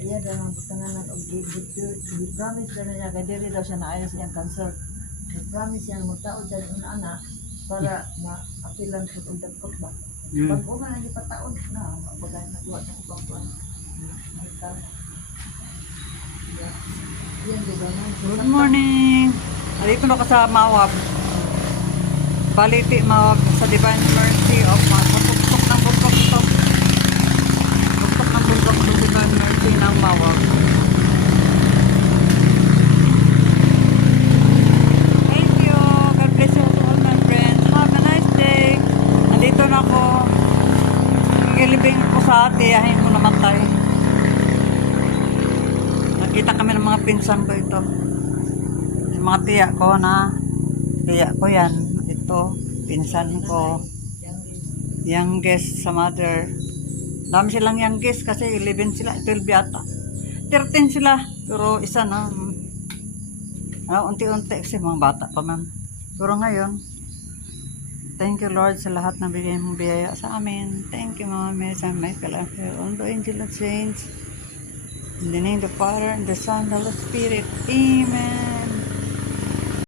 Iya daw ang butangan og promise na niya kay dili daw siya naayos niyang cancer. Promise siya magtaod sa una ana para ma-apilan sa dagkot ba. Pag una nang ipataod na bagay na duwa sa ubang tuan. Good morning. Dito na ka sa Mawab. Baliti Mawab sa Divine Mercy of Buktok ng bundok to. Buktok ng bundok sa Divine Mercy ng Mawab. Thank you. God bless you to all my friends. Have a nice day. Nandito na ako. Gilibing ko sa tiyahin ko namatay. Nakita kami ng mga pinsan ko ito. Yung mga tiya ko yan. Ito, pinsan ko. Youngest sa mother. Dami silang youngest kasi 11 sila, 12 yata. 13 sila, pero isa na. Unti-unti kasi mga bata pa man. Pero ngayon, thank you Lord sa lahat na bigay mong biyaya sa amin. Thank you Mama Mary, San Michael, all the angel of saints. In the name of the Father, and the Son, and the Holy Spirit. Amen.